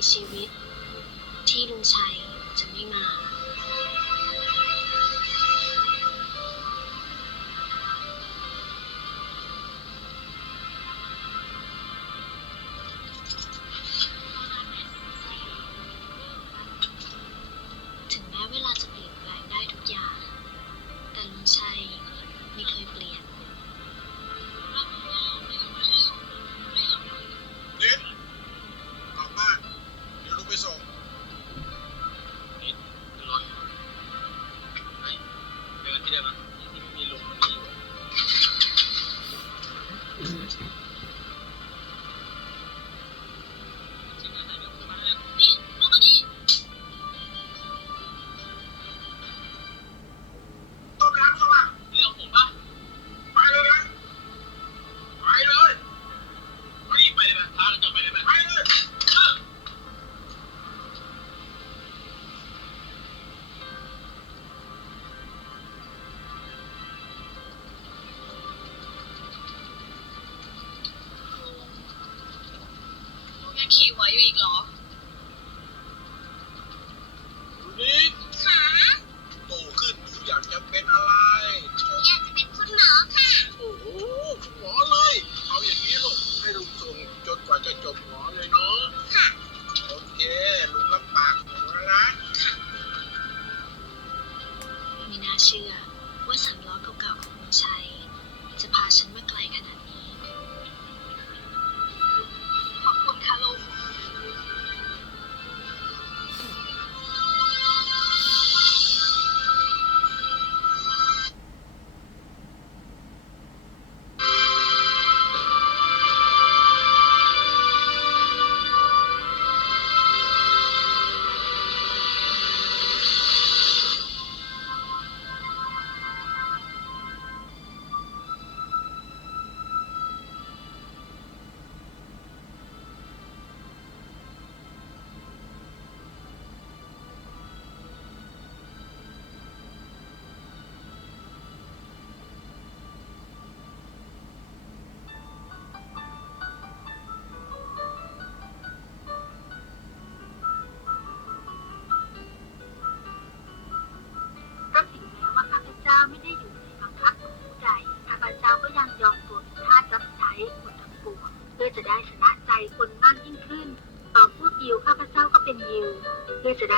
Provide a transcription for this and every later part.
ในชีวิต ที่ลุงชั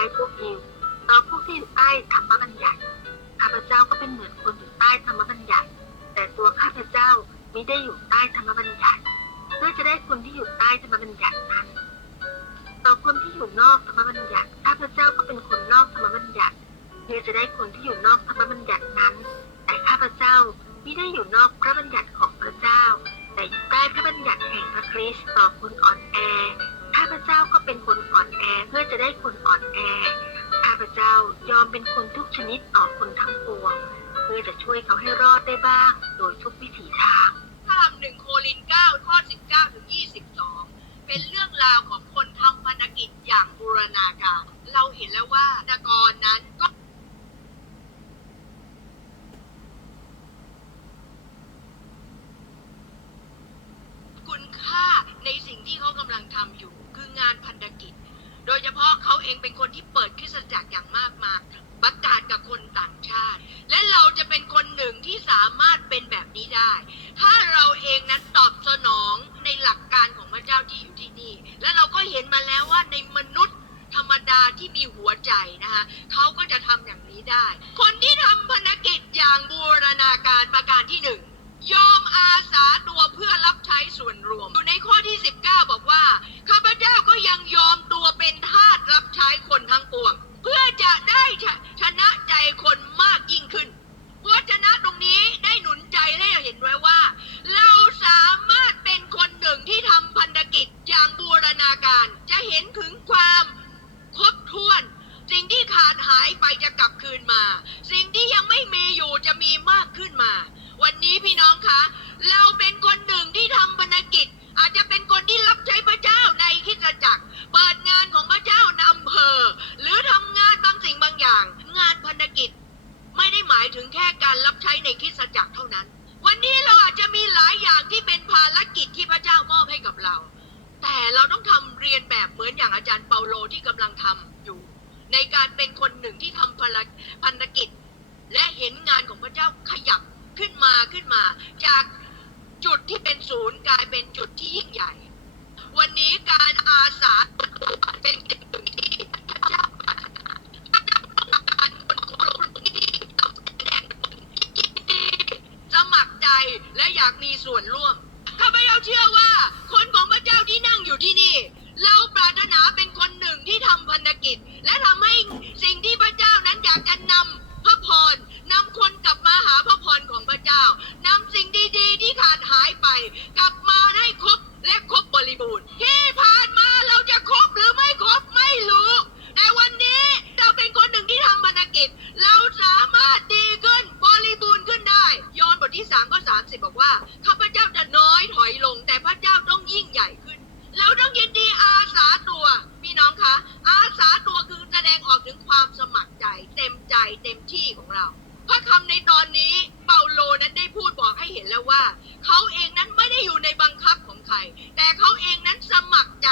ได้พวกยิวต่อพวกที่อยู่ใต้ธรรมบัญญัติข้าพเจ้าก็เป็นเหมือนคนอยู่ใต้ธรรมบัญญัติ แต่ตัวข้าพเจ้ามิได้อยู่ใต้ธรรมบัญญัติ เพื่อจะได้คนที่อยู่ใต้ธรรมบัญญัตินั้น ต่อคนที่อยู่นอกธรรมบัญญัติข้าพเจ้าก็เป็นคนนอกธรรมบัญญัติเพื่อจะได้คนที่อยู่นอกธรรมบัญญัตินั้น แต่ข้าพเจ้าไม่ได้อยู่นอกพระบัญญัติของพระเจ้า แต่อยู่ใต้พระบัญญัติแห่งพระคริสต์ต่อคนอ่อนแอข้าพเจ้าก็เป็นคนอ่อน เพื่อจะได้คนอ่อนแอ ข้าพเจ้ายอมเป็นคนทุกชนิดต่อคนทั้งปวง เพื่อจะช่วยเขาให้รอดได้บ้าง โดยทุกวิถีทางพระธรรมหนึ่งโคลินเก้าข้อสิบเก้าถึงยี่สิบสองเป็นเรื่องราวของคนทำพนกิจอย่างบูรณาการ เราเห็นแล้วว่านกรนั้นก็ คุณค่าในสิ่งที่เขากำลังทำอยู่ คืองานพันธกิจ โดยเฉพาะเขาเองเป็นคนที่เปิดคริสตจักรอย่างมากมายประกาศกับคนต่างชาติ และเราจะเป็นคนหนึ่งที่สามารถเป็นแบบนี้ได้ ถ้าเราเองนั้นตอบสนองในหลักการของพระเจ้าที่อยู่ที่นี่ และเราก็เห็นมาแล้วว่าในมนุษย์ธรรมดาที่มีหัวใจนะคะเขาก็จะทำอย่างนี้ได้ คนที่ทำภารกิจอย่างบูรณาการประการที่หนึ่งยอมอาสาตัวเพื่อรับใช้ส่วนรวมอยู่ใน ที่กำลังทำอยู่ ในการเป็นคนหนึ่งที่ทำภารพันธกิจ และเห็นงานของพระเจ้าขยับขึ้นมาขึ้นมา จากจุดที่เป็นศูนย์กลายเป็นจุดที่ยิ่งใหญ่ วันนี้การอาสาเป็นสิ่งที่พระเจ้าปรารถนาพระเจ้าต้องการคนของเราที่เราแสดงที่สมัครใจและอยากมีส่วนร่วมข้าพเจ้าเชื่อว่า คนของพระเจ้าที่นั่งอยู่ที่นี่ เราปรารถนาเป็นคนหนึ่งที่ทำพันธกิจ และทำให้สิ่งที่พระเจ้านั้นอยากจะนำพระพรนำคนกลับมาหาพระพรของพระเจ้านำสิ่งดีๆ ที่ขาดหายไป กลับมาให้ครบและครบบริบูรณ์ที่ผ่านมาเราจะครบหรือไม่ครบไม่รู้ แต่วันนี้เราเป็นคนหนึ่งที่ทำพันธกิจ เราสามารถดีขึ้นบริบูรณ์ขึ้นได้ ยอห์นบทที่3ข้อ30 บอกว่าข้าพเจ้าจะน้อยถอยลง แต่พระเจ้าต้องยิ่งใหญ่ขึ้น เราต้องยินดีอาสาตัวพี่น้องคะ อาสาตัวคือแสดงออกถึงความสมัครใจ เต็มใจเต็มที่ของเราพระคำในตอนนี้เปาโลนั้นได้พูดบอกให้เห็นแล้วว่า เขาเองนั้นไม่ได้อยู่ในบังคับของใคร แต่เขาเองนั้นสมัครใจ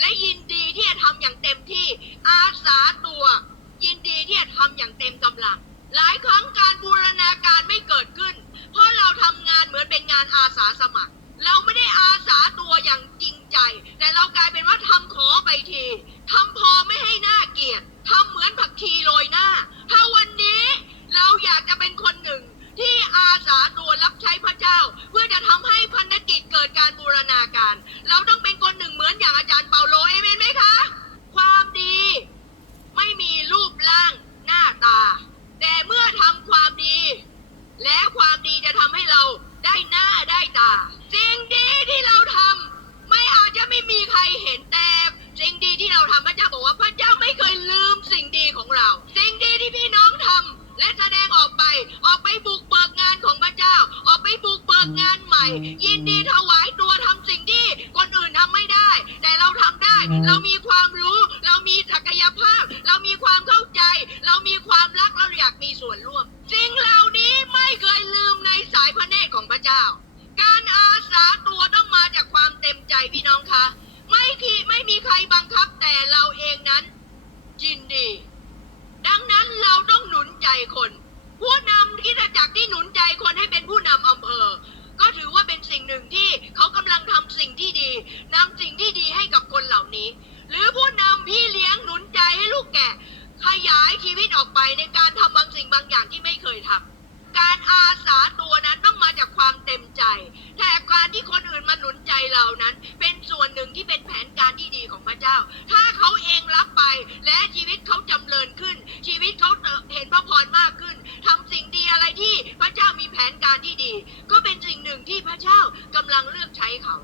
และยินดีที่จะทำอย่างเต็มที่ อาสาตัว ยินดีที่จะทำอย่างเต็มกำลัง หลายครั้งการบูรณาการไม่เกิดขึ้น เพราะเราทำงานเหมือนเป็นงานอาสาสมัคร เราไม่ได้อาสาตัวอย่างจริงใจ แต่เรากลายเป็นว่าทำขอไปทีทำพอไม่ให้หน้าเกลียดทำเหมือนผักชีโรยหน้า ถ้าวันนี้เราอยากจะเป็นคนหนึ่ง ที่อาสาตัวรับใช้พระเจ้า เพื่อจะทำให้พันธกิจเกิดการบูรณาการ เราต้องเป็นคนหนึ่งเหมือนอย่างอาจารย์เปาโลเอเมนไหมคะ ความดี ไม่มีรูปร่าง ยินดีถวายตัวทำสิ่งที่คนอื่นทำไม่ได้ แต่เราทำได้ เรามีความรู้ เรามีศักยภาพ เรามีความเข้าใจ เรามีความรักเราอยากมีส่วนร่วม สิ่งเหล่านี้ไม่เคยลืมในสายพระเนตรของพระเจ้า การอาสาตัวต้องมาจากความเต็มใจพี่น้องคะ ไม่คีไม่มีใครบังคับแต่เราเองนั้นยินดี ดังนั้นเราต้องหนุนใจคน ผู้นำคิดจักรที่หนุนใจคนให้เป็นผู้นำอำเภอ ก็ถือว่าเป็นสิ่งหนึ่งที่เขากำลังทำสิ่งที่ดีนำสิ่งที่ดีให้กับคนเหล่านี้ หรือผู้นำพี่เลี้ยงหนุนใจให้ลูกแก่ ขยายชีวิตออกไปในการทำบางสิ่งบางอย่างที่ไม่เคยทำการอาสาตัวนั้น มาจากความเต็มใจ แต่การที่คนอื่นมาหนุนใจเรานั้น เป็นส่วนหนึ่งที่เป็นแผนการที่ดีของพระเจ้า ถ้าเขาเองรับไปและชีวิตเขาจำเริญขึ้น ชีวิตเขาเห็นพระพรมากขึ้นทำสิ่งดีอะไรที่พระเจ้ามีแผนการที่ดี ก็เป็นสิ่งหนึ่งที่พระเจ้ากำลังเลือกใช้เขา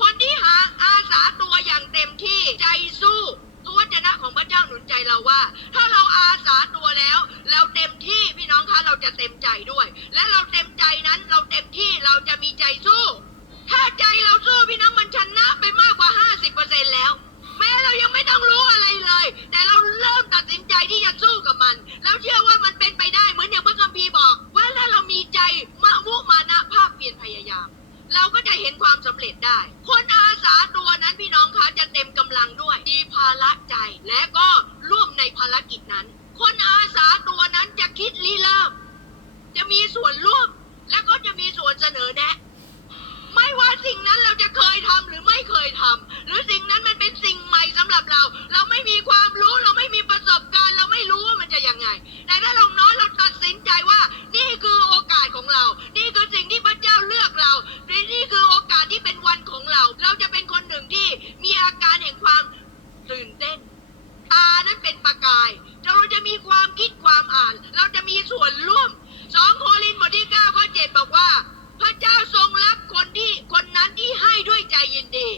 คนที่หาอาสาตัวอย่างเต็มที่ใจสู้ พระวจนะของพระเจ้าหนุนใจเราว่า ถ้าเราอาสาตัวแล้ว เราเต็มที่พี่น้องคะเราจะเต็มใจด้วย และเราเต็มใจนั้นเราเต็มที่เราจะมีใจสู้ ถ้าใจเราสู้พี่น้องมันชนะไปมากกว่า 50%แล้ว แม้เรายังไม่ต้องรู้อะไรเลย แต่เราเริ่มตัดสินใจที่จะสู้กับมัน แล้วเชื่อว่ามันเป็นไปได้เหมือนอย่างพระคัมภีร์บอก ว่าถ้าเรา จะเห็นความสำเร็จได้ คนอาสาตัวนั้นพี่น้องคะจะเต็มกำลังด้วย มีภาระใจและก็ร่วมในภารกิจนั้น คนอาสาตัวนั้นจะคิดลี้เริ่ม จะมีส่วนร่วม และก็จะมีส่วนเสนอแนะ ไม่ว่าสิ่งนั้นเราจะเคยทำหรือไม่เคยทำหรือสิ่งนั้นมันเป็นสิ่งใหม่สำหรับเรา เราไม่มีความรู้เราไม่มีประสบการณ์ เราไม่รู้ว่ามันจะยังไง แต่ถ้าเราน้อยเรา สินใจว่า นี่คือโอกาสของเรา นี่คือสิ่งที่พระเจ้าเลือกเรานี่คือโอกาสที่เป็นวันของเรา เราจะเป็นคนหนึ่งที่มีอาการแห่งความตื่นเต้นตานั้นเป็นประกายเราจะมีความคิดความอ่าน เราจะมีส่วนร่วมสองโครินธ์บทที่เก้าข้อเจ็ดบอกว่า พระเจ้าทรงรักคนที่คนนั้นที่ให้ด้วยใจยินดี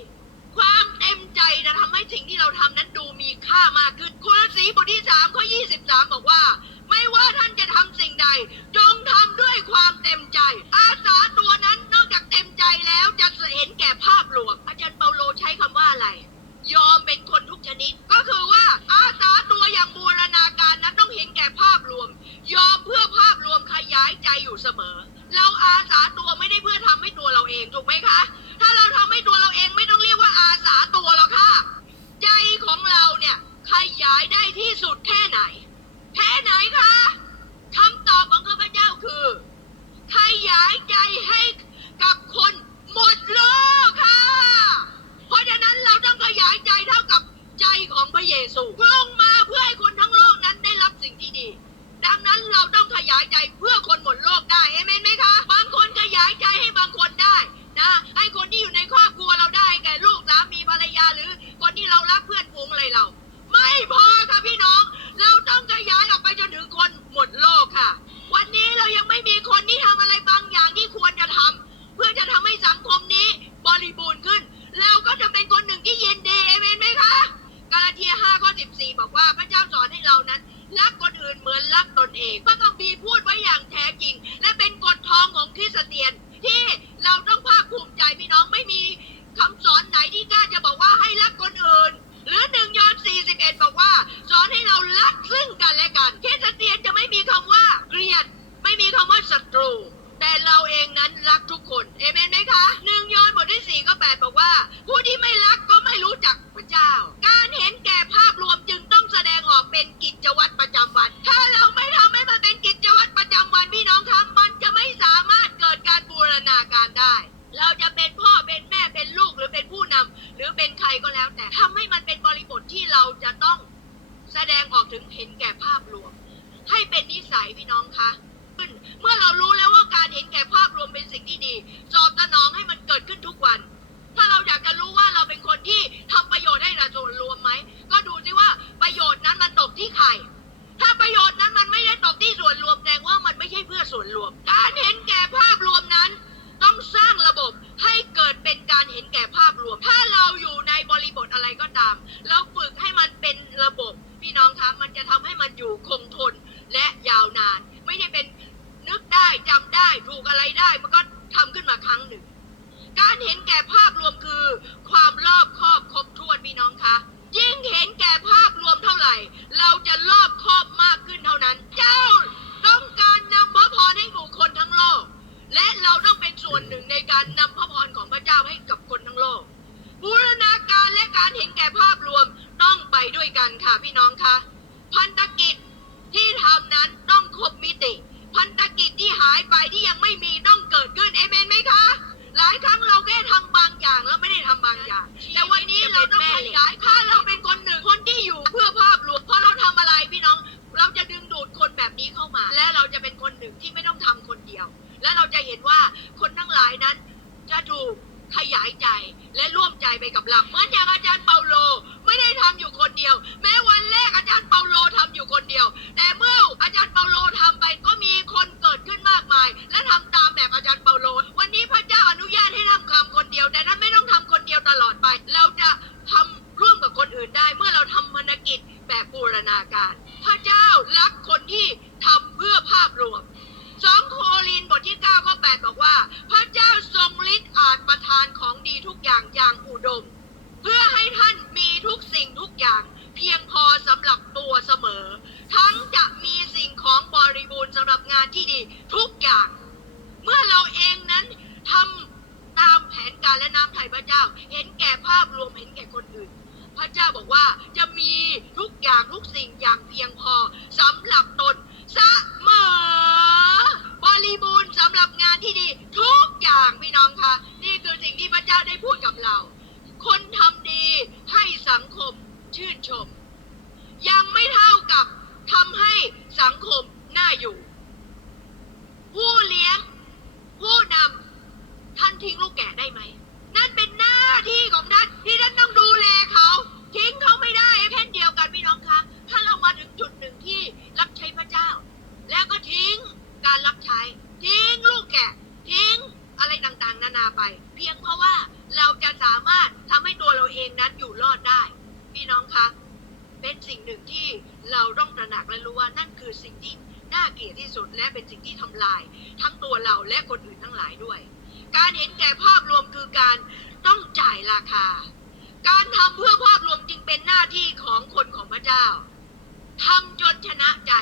ความเต็มใจนะทำให้สิ่งที่เราทำนั้นดูมีค่ามากขึ้นโคลสีบทที่สามข้อยี่สิบสามบอกว่า ไม่ว่าท่าน ทำสิ่งใด จงทำด้วยความเต็มใจ อาสาตัวนั้นนอกจากเต็มใจแล้วจะเห็นแก่ภาพรวมอาจารย์เปาโลใช้คำว่าอะไร ยอมเป็นคนทุกชนิด ก็คือว่าอาสาตัวอย่างบูรณาการนั้นต้องเห็นแก่ภาพรวม ยอมเพื่อภาพรวมขยายใจอยู่เสมอ เราอาสาตัวไม่ได้เพื่อทำให้ตัวเราเองถูกไหมคะ ถ้าเราทำให้ตัวเราเองไม่ต้องเรียกว่าอาสาตัวหรอกค่ะใจของเราเนี่ยขยายได้ที่สุดแค่ไหน แค่ไหนคะ คำตอบของข้าพเจ้าคือ ขยายใจให้กับคนหมดโลกค่ะ เพราะฉะนั้นเราต้องขยายใจเท่ากับใจของพระเยซูพระองค์มาเพื่อให้คนทั้งโลกนั้นได้รับสิ่งที่ดี ดังนั้นเราต้องขยายใจเพื่อคนหมดโลกได้เอเมนไหมคะ บางคนขยายใจให้บางคนได้นะ การต้องจ่ายราคา การทำเพื่อภาพรวมจึงเป็นหน้าที่ของคนของพระเจ้าทำจนชนะใจ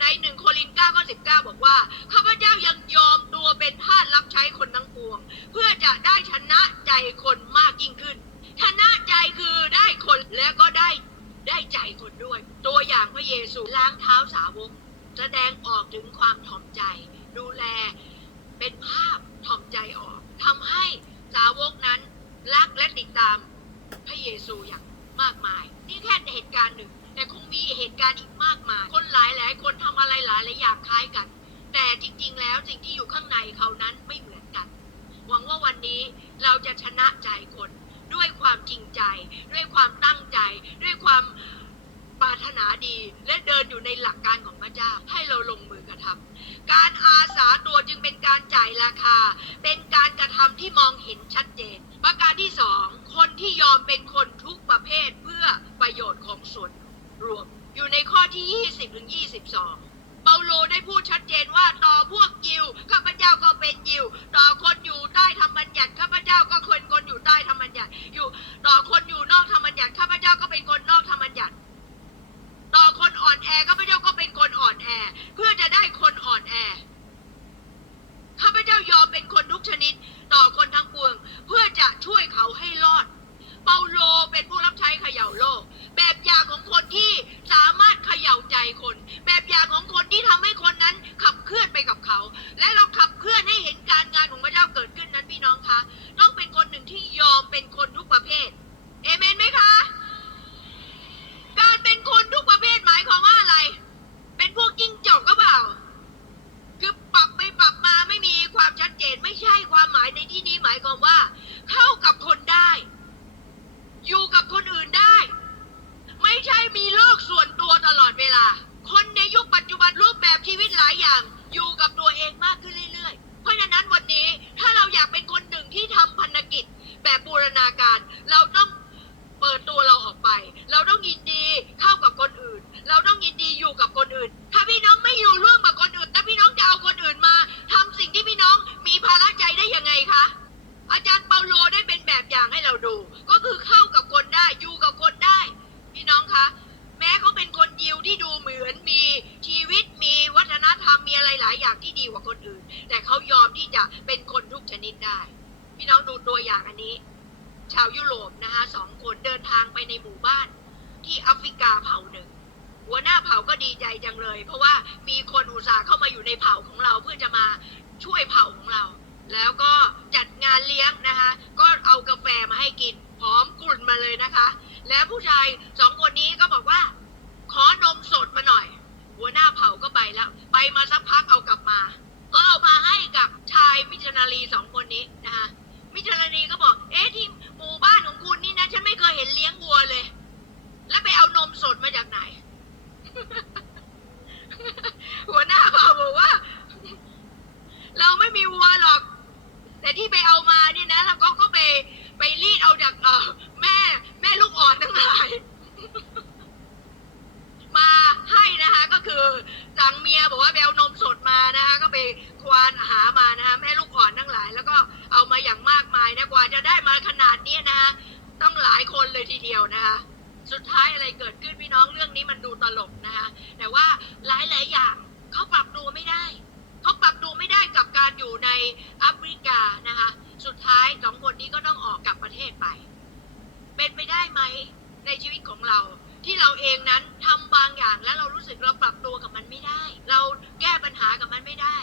ในหนึ่งโครินธ์9ข้อ19 บอกว่าข้าพเจ้ายังยอมตัวเป็นทาสรับใช้คนทั้งปวง เพื่อจะได้ชนะใจคนมากยิ่งขึ้น ชนะใจคือได้คนและก็ได้ได้ใจคนด้วย ตัวอย่างพระเยซูล้างเท้าสาวก แสดงออกถึงความถ่อมใจ ดูแลเป็นภาพถ่อมใจออกทำให้ สาวกนั้น รักและติดตามพระเยซูอย่างมากมาย นี่แค่เหตุการณ์หนึ่ง แต่คงมีเหตุการณ์อีกมากมาย คนหลายหลายคนทำอะไรหลายหลายอย่างคล้ายกัน แต่จริง ๆ แล้วสิ่งที่อยู่ข้างในเขานั้นไม่เหมือนกัน หวังว่าวันนี้เราจะชนะใจคน ด้วยความจริงใจ ด้วยความตั้งใจ ด้วยความ ปรารถนาดีและเดินอยู่ในหลักการของพระเจ้าให้เราลงมือกระทำการอาสาตัวจึงเป็นการจ่ายราคา เป็นการกระทำที่มองเห็นชัดเจน ประการที่สองคนที่ยอมเป็นคนทุกประเภทเพื่อประโยชน์ของส่วนรวม อยู่ในข้อที่ 20ถึง22 เปาโลได้พูดชัดเจนว่าตายอย่างอยู่กับตัวเองมากขึ้นเรื่อยๆ เพราะฉะนั้นวันนี้ถ้าเราอยากเป็นคนหนึ่งที่ทำพันธกิจแบบบูรณาการ เราต้องเปิดตัวเราออกไป เราต้องยินดีเข้ากับคนอื่น เราต้องยินดีอยู่กับคนอื่น ถ้าพี่น้องไม่อยู่ร่วมกับคนอื่น แล้วพี่น้องจะเอาคนอื่นมาทำสิ่งที่พี่น้องมีภาระใจได้ยังไงคะอาจารย์เปาโลได้เป็นแบบอย่างให้เราดู ก็คือเข้ากับคนได้อยู่กับคนได้ พี่น้องคะ ม้เขาเป็นคนยิวที่ดูเหมือนมีชีวิตมีวัฒนธรรมมีอะไรหลายอย่างที่ดีกว่าคนอื่น แต่เขายอมที่จะเป็นคนทุกชนิดได้ พี่น้องดูตัวอย่างอันนี้ ชาวยุโรปนะคะสองคนเดินทางไปในหมู่บ้าน ที่แอฟริกาเผ่าหนึ่ง หัวหน้าเผ่าก็ดีใจจังเลย เพราะว่ามีคนอุตส่าห์เข้ามาอยู่ในเผ่าของเราเพื่อจะมาช่วยเผ่าของเรา แล้วก็จัดงานเลี้ยงนะคะ ก็เอากาแฟมาให้กินหอมกลุ่นมาเลยนะคะ แล้วผู้ชายสองคนนี้ก็บอกว่า ขอนมสดมาหน่อย หัวหน้าเผาก็ไปแล้ว ไปมาสักพักเอากลับมา ก็เอามาให้กับชายมิชนารีสองคนนี้นะคะมิชนารีก็บอก เอ๊ะที่หมู่บ้านของคุณนี่นะ ฉันไม่เคยเห็นเลี้ยงวัวเลย แล้วไปเอานมสดมาจากไหน หัวหน้าเผาบอกว่า เราไม่มีวัวหรอก แต่ที่ไปเอามาเนี่ยนะแล้วก็ก็ไปไปรีดเอาจากเออแม่แม่ลูกอ่อนทั้งหลาย มาให้นะคะก็คือสั่งเมียบอกว่าไปเอานมสดมานะคะก็ไปควานหามานะคะแม่ลูกอ่อนทั้งหลาย แล้วก็เอามาอย่างมากมายนะกว่าจะได้มาขนาดนี้นะคะต้องหลายคนเลยทีเดียวนะคะสุดท้ายอะไรเกิดขึ้นพี่น้องเรื่องนี้มันดูตลกนะคะแต่ว่าหลายหลายๆอย่างเขาปรับตัวไม่ได้เขาปรับตัวไม่ได้กับการอยู่ในแอฟริกานะคะสุดท้ายสองคนนี้ก็ต้องออกกลับประเทศไป เป็นไปได้ไหมในชีวิตของเรา ที่เราเองนั้นทำบางอย่างแล้วเรารู้สึกเราปรับตัวกับมันไม่ได้ เราแก้ปัญหากับมันไม่ได้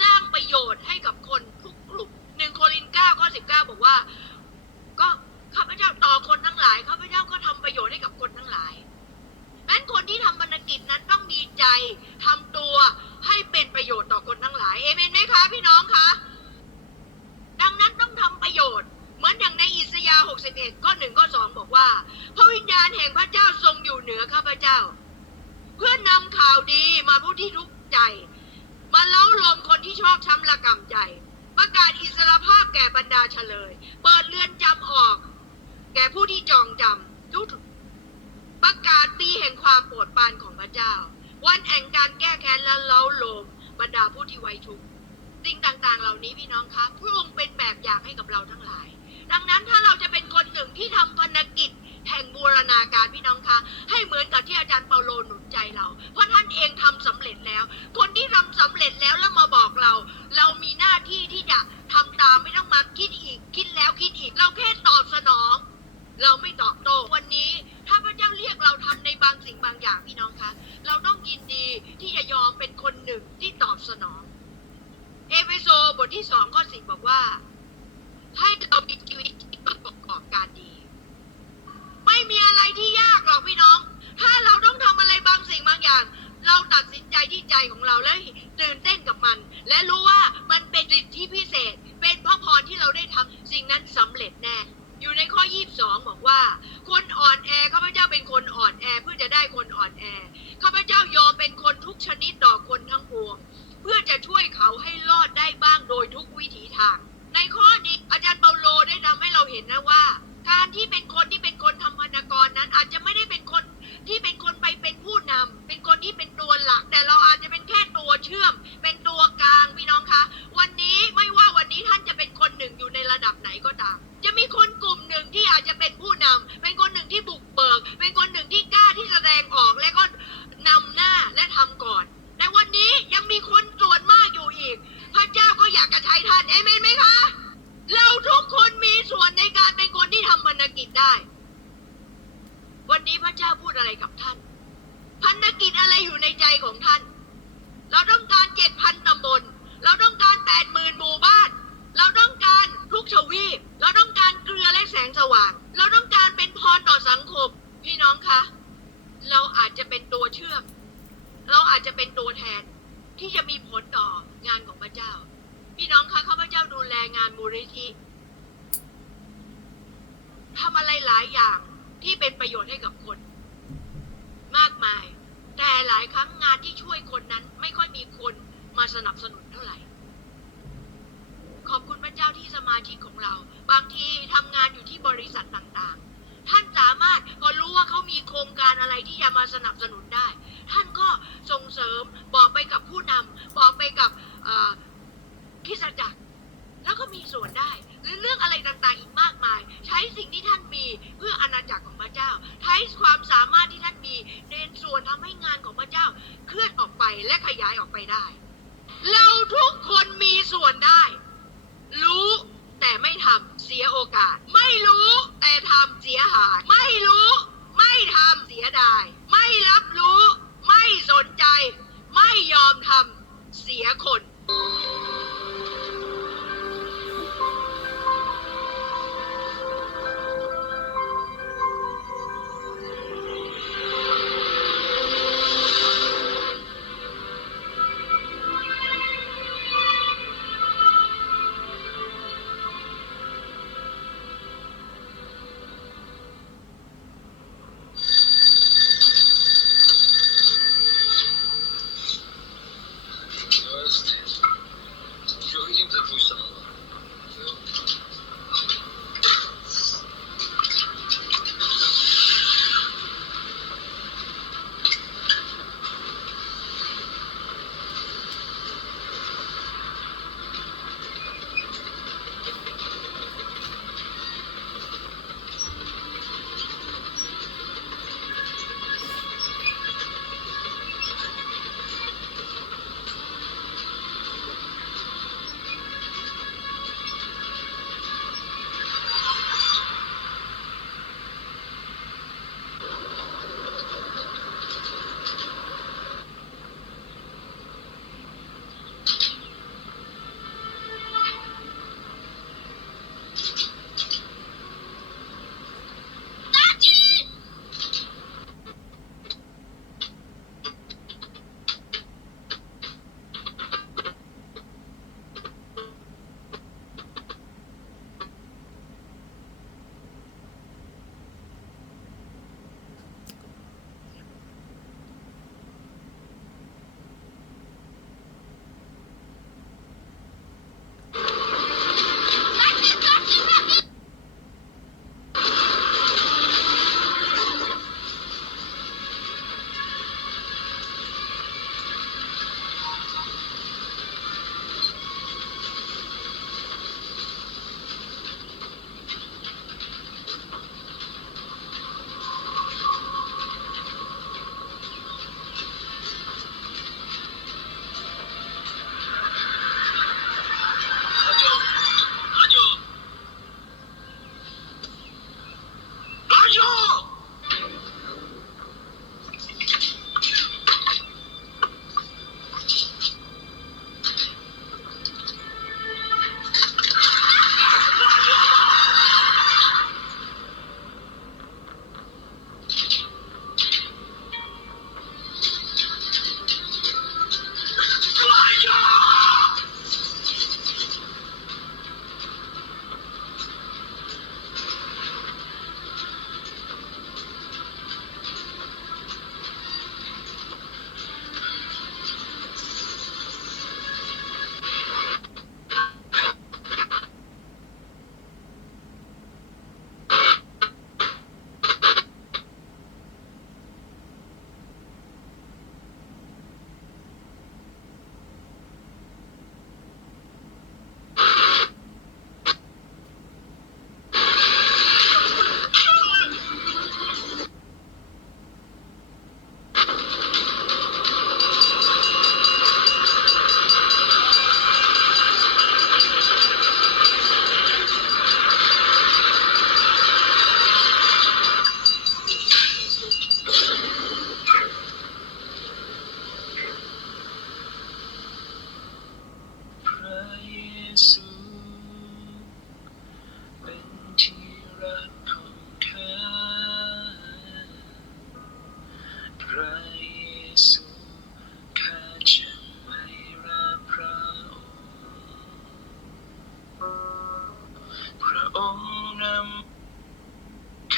สร้างประโยชน์ให้กับคนทุกกลุ่มหนึ่งโครินเก้าข้อสิบเก้าบอกว่า ก็ข้าพเจ้าต่อคนทั้งหลายข้าพเจ้าก็ทำประโยชน์ให้กับคนทั้งหลายนั้นคนที่ทำบรรกิจนั้นต้องมีใจทำตัวให้เป็นประโยชน์ต่อคนทั้งหลายเอเมนไหมคะพี่น้องคะดังนั้นต้องทำประโยชน์ เหมือนอย่างในอิสยาห์61ข้อ1ข้อ2บอกว่า พระวิญญาณแห่งพระเจ้าทรงอยู่เหนือข้าพเจ้า เพื่อนำข่าวดีมาผู้ที่ทุกใจ มาเล้าลมคนที่ชอบช้ำระกำใจ ประกาศอิสรภาพแก่บรรดาเฉลย เปิดเรือนจำออก แก่ผู้ที่จองจำทุกประกาศปีแห่งความโปรดปรานของพระเจ้า วันแห่งการแก้แค้นและเล้าลมบรรดาผู้ที่ไว้ทุกข์สิ่งต่างๆ เหล่านี้พี่น้องคะพระองค์เป็นแบบอย่างให้กับเราทั้งหลาย ดังนั้นถ้าเราจะเป็นคนหนึ่งที่ทำพันธกิจแห่งบูรณาการพี่น้องคะให้เหมือนกับที่อาจารย์เปาโลหนุนใจเรา เพราะท่านเองทำสำเร็จแล้ว คนที่ทำสำเร็จแล้วแล้วมาบอกเรา เรามีหน้าที่ที่จะทำตามไม่ต้องมาคิดอีก คิดแล้วคิดอีก เราแค่ตอบสนอง เราไม่ตอบโต้วันนี้ถ้าพระเจ้าเรียกเราทำในบางสิ่งบางอย่างพี่น้องคะเราต้องยินดีที่จะยอมเป็นคนหนึ่งที่ตอบสนอง เอเฟโซบทที่สองข้อสิบบอกว่า ให้เรามีชีวิตที่ประกอบการดี ไม่มีอะไรที่ยากหรอกพี่น้อง ถ้าเราต้องทำอะไรบางสิ่งบางอย่าง เราตัดสินใจที่ใจของเราแล้วตื่นเต้นกับมัน และรู้ว่ามัน อะไรอยู่ในใจของท่าน เราต้องการเจ็ดพันตำบล เราต้องการแปดหมื่นหมู่บ้าน เราต้องการทุกทวีปเราต้องการเกลือและแสงสว่าง เราต้องการเป็นพรต่อสังคม พี่น้องคะ เราอาจจะเป็นตัวเชื่อม เราอาจจะเป็นตัวแทนที่จะมีผลต่องานของพระเจ้า พี่น้องคะข้าพเจ้าดูแลงานมูลนิธิทำอะไรหลายอย่างที่เป็นประโยชน์ให้กับคน มากมาย แต่หลายครั้งงานที่ช่วยคนนั้นไม่ค่อยมีคนมาสนับสนุนเท่าไหร่ ขอบคุณพระเจ้าที่สมาชิกของเรา บางทีทำงานอยู่ที่บริษัทต่างๆ ท่านสามารถพอรู้ว่าเขามีโครงการอะไรที่จะมาสนับสนุนได้ ท่านก็ส่งเสริมบอกไปกับผู้นำบอกไปกับเอ่สตจักรแล้วก็มีส่วนได้ หรือเรื่องอะไรต่างๆอีก ย้ายออกไปได้ เราทุกคนมีส่วนได้ รู้แต่ไม่ทำเสียโอกาส ไม่รู้แต่ทำเสียหายไม่รู้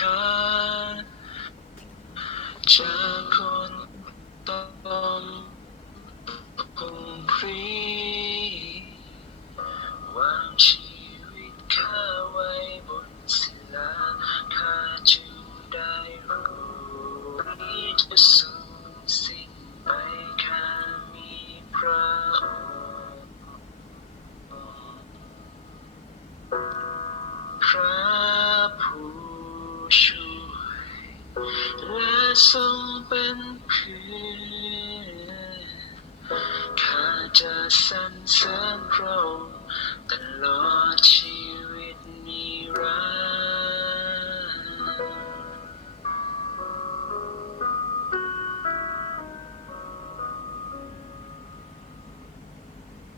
看，这